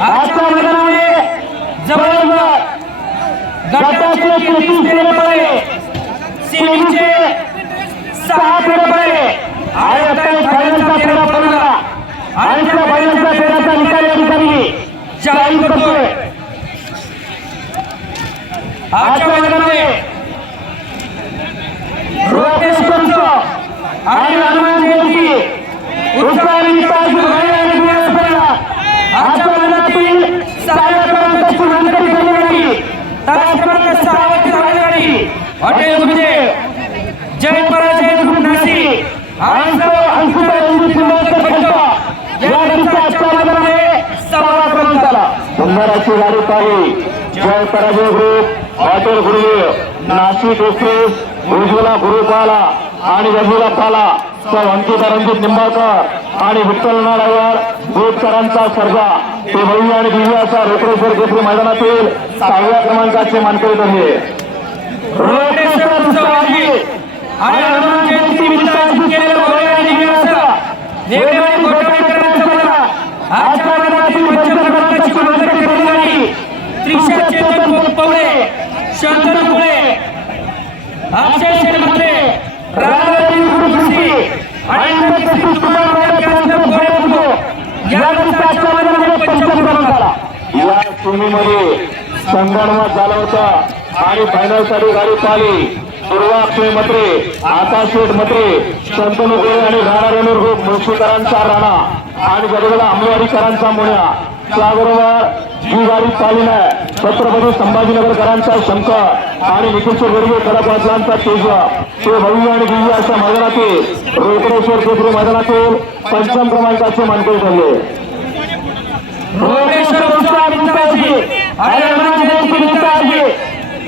आजच्या मैदानामध्ये जवळजवळ गटाचे तेहतीस फेरे पडले सेमीचे सहा फेरे पडले आणि आता फायनलचा फेरा पडला. आणि त्या फायनलचा फेऱ्याचा निकाल या ठिकाणी जाहीर करतोय. आजच्या मैदानामध्ये करतो आणि हॉटेल म्हणजे जय पराजय ग्रुप नाशिक. आणि सुंदराची गाडी पाहिली Jay Parajay group. Hotel Gurudev. Nashik express. Ujjwala गुरुपाला. आणि रघुला पाला सौ अंकिता रणजित निंबाळकर आणि विठ्ठल नारायण बोटकरांचा सर्जा ते भव्य आणि दिव्य असा रोकडेश्वर केसरी मैदानातील सहाव्या क्रमांकाचे मानकरी आहे रोटेश्वर उत्सवाची आणि हनुमान जयंती निमित्त या गाडीचा आजच्या मैदानामध्ये झाला होता. आणि फायनलसाठी गाडी पाहिली दुर्वा अक्षय मत्रे आकाश शेठ मत्रे शंतनू गोळे आणि राणा रेणूर ग्रुप मुळशीकरांचा राणा आणि गडगडा अंबवाडीकरांचा मुळ्या त्याबरोबर ही गाडी पाहिली आहे छत्रपती संभाजीनगरकरांचा शंकर आणि निखिलचे गोडगे कडकवासलांचा तेजवा. ते भव्य आणि दिव्य अशा मैदानातील रोकडेश्वर केसरी मैदानातील पंचम क्रमांकाचे मानकरी ठरले. रोटेश्वर उत्सवानिमित्ताची आणि हनुमान जयंती निमित्ताची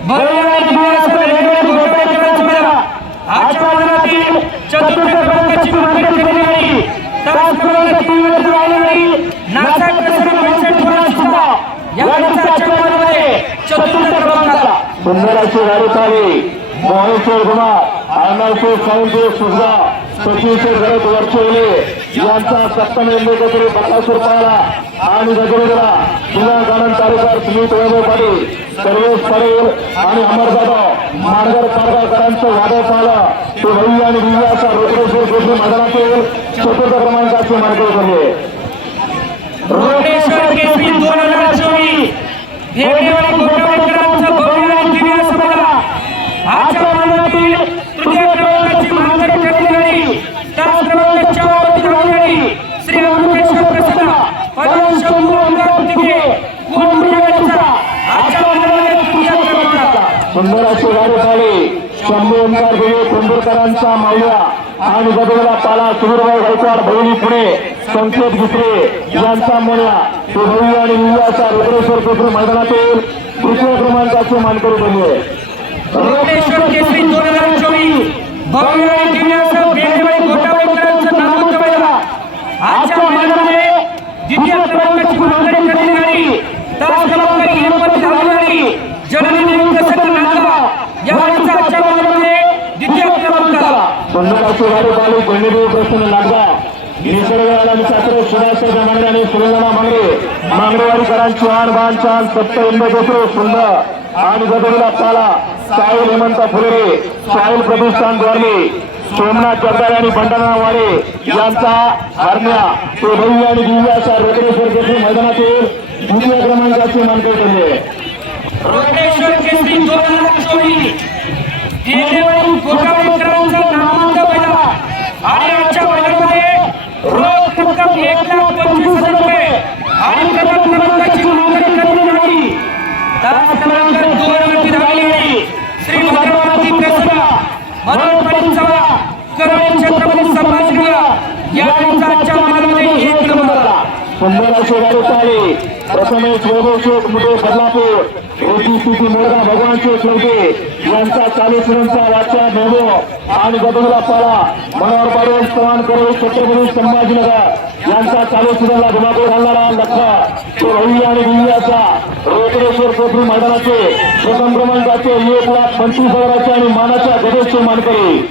भव्य आणि दिव्य असं वेगळे आणि घोटाळेकरांचं मेळा. आजच्या मैदानातील चतुर्थ क्रमांकाची मानकरी ठरली गाडी तास क्रमांक तीन वरती राहिली गाडी नासाट प्रसन्न वेलसेट पुराण सुद्धा या गाडीचा आजच्या मैदानामध्ये चतुर्थ क्रमांक आला सुंदराची गाडी चाली मोहेश्वर कुमार अर्णवशे सावंतदेव सुद्धा सचिनचे गरज वर्चवले यांचा सप्तम एकत्र बकासूर पाहिला आणि गजरेला जुना गाणन तालुकार सुमित वैभव पाटील सर्वेश पडेल आणि अमर जाधव. मार्गर पाडगावकरांचं वादळ पाहिलं ते भव्य आणि दिव्य असा रोकडेश्वर मैदानातील चतुर्थ क्रमांकाचे मार्ग करले रोटेश्वर केसरी दोन हजार चोवीस हेगडे आणि घोटाळेकरांचं भव्य आणि दिव्य असं मेळा. आजच्या मैदानातील तृतीय क्रमांकाची मानकरी ठरली गाडी तास क्रमांक चार वरती धावली गाडी श्री अमृतेश्वर प्रसन्न पवन शंभू ओंकार तिघे कोण या गाडीचा आजच्या मैदानामध्ये तृतीय क्रमांक शंभराचे गाडे अशी शंभू ओंकार देवी कोंडूरकरांचा मावल्या आणि गदगला पाला सुधीरभाई गायकवाड बहिणी पुणे संकेत घुसरे यांचा मोन्या तो भव्य आणि दिव्य रुद्रेश्वर केसरी मैदानातील तृतीय क्रमांकाचे मानकरी बनले रोटेश्वर केसरी दोन हजार चोवीस भव्य आणि दिव्य असं बेंडेवाडी घोटाळेकरांचं नामांकन मैदान. आजच्या मैदानामध्ये द्वितीय क्रमांकाची मानकरी ठरली गाडी तास क्रमांक एक वरती धावली गाडी जननी देवी प्रसन्न नांदगाव या गाडीचा आजच्या मैदानामध्ये द्वितीय क्रमांक आला सुंदर अशी गाडी पाहिली गणदेवी प्रसन्न नागगाव निसर्ग आणि शास्त्र सुधाकर मांगडे आणि सुरेंद्रना मांगडे मांगडेवाडीकरांची आण बाण चाल सप्त इंद सुंदर आणि गदगला पाला साहिल हेमंत फुले साहिल प्रतिष्ठानद्वारे सोमनाथ जगदाळे आणि भंडारा वाडे यांचा हरण्या. भव्य आणि दिव्य अशा रोकडेश्वर मैदानातील क्रमांकाचे मानकरी ठरले रोटेश्वर केसरी दोन हजार चोवीस बेंडेवाडी घोटाळेकरांचं नामांकन मैदान. आणि आजच्या मैदानामध्ये रोख रक्कम एक लाख पंचवीस हजार रुपये आणि प्रथम क्रमांकाची मानकरी ठरली गाडी तास क्रमांक दोन वरती धावली गाडी श्री भद्रावती प्रसन्न मनोज पाटील चव्हाण करोडे छत्रपती संभाजीनगर या गाडीचा आजच्या मैदानामध्ये एक नंबर. सुंदर अशी गाडी चालली प्रथमेश वैभव शेख मुले बदलापूर. ओटीसीची मोडगा भगवान शेख लवके यांचा चाळीस रनचा वाचा मेहबो आणि गदगला पाला मनोहर पाटील चव्हाण करोड छत्रपती संभाजीनगर. यांचा चाळीस रनला धुमाकूळ घालणारा लखा तो रवी आणि दिव्याचा. रोकडेश्वर कोथरूड मैदानाचे. प्रथम क्रमांकाचे एक लाख पंचवीस हजाराचे आणि मानाच्या गणेशचे मानकरी.